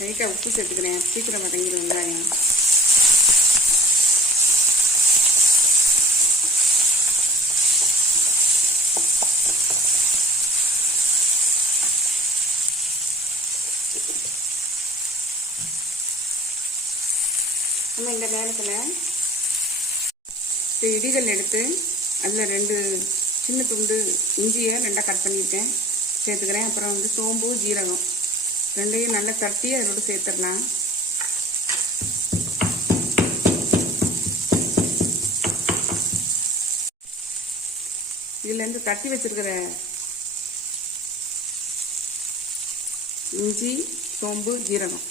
லைட்டாக உப்பு சேர்த்துக்கிறேன், சீக்கிரம் வதங்கிடும் வெங்காயம். நம்ம இந்த நேரத்தில் இப்போ இடிகள் எடுத்து அதில் 2 சின்ன துண்டு இஞ்சியை 2ஆக கட் பண்ணியிருக்கேன் சேர்த்துக்கிறேன். அப்புறம் வந்து சோம்பு, ஜீரகம் ரெண்டையும் நல்லா தட்டி அதோட சேர்த்துடலாம். இதுலேருந்து தட்டி வச்சிருக்கிற இஞ்சி, சோம்பு, ஜீரகம்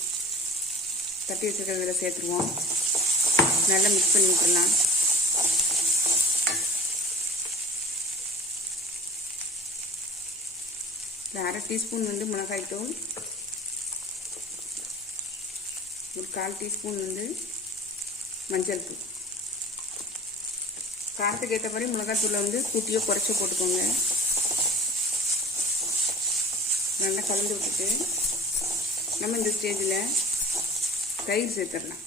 தட்டி வச்சுருக்கிறதுல சேர்த்துருவோம். நல்லா மிக்ஸ் பண்ணி விட்டுடலாம். அரை டீஸ்பூன் வந்து மிளகாய்த்தூள், ஒரு 1/4 டீஸ்பூன் வந்து மஞ்சள் தூள். காரத்துக்கு ஏற்ற மாதிரி மிளகாய்த்தூளை வந்து கூட்டியோ குறைச்சோ போட்டுக்கோங்க. நல்லா கலந்து விட்டுட்டு நம்ம இந்த ஸ்டேஜில் தயிர் சேர்த்துடலாம்.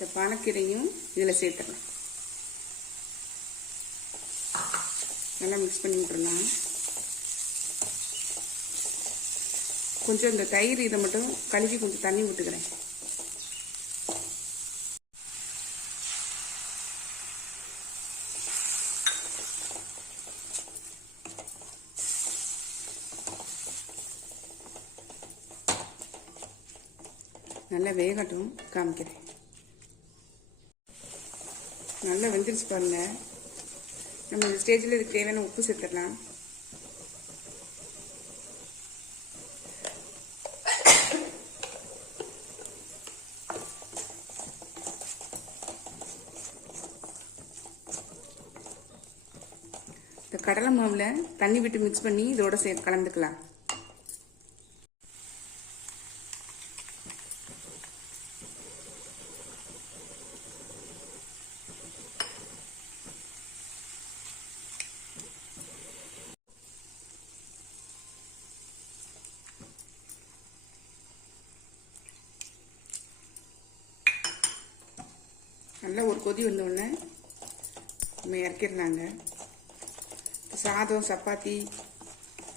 இந்த பாலக்கீரையும் இதில் சேர்த்துடலாம். நல்லா மிக்ஸ் பண்ணி விட்டுடலாம். கொஞ்சம் இந்த தயிர் இதை மட்டும் கழுவி கொஞ்சம் தண்ணி விட்டுக்கிறேன். நல்லா வேகட்டும், காமிக்கிறேன். நல்லா வெந்துருச்சு பாருங்க. நம்ம இந்த ஸ்டேஜில் இதுக்கு தேவையான உப்பு சேர்த்துடலாம். இந்த கடலை மாவில் தண்ணி விட்டு மிக்ஸ் பண்ணி இதோட கலந்துக்கலாம். நல்லா ஒரு கொதி வந்தோடனே நம்ம இறக்கிடலாங்க. சாதம், சப்பாத்தி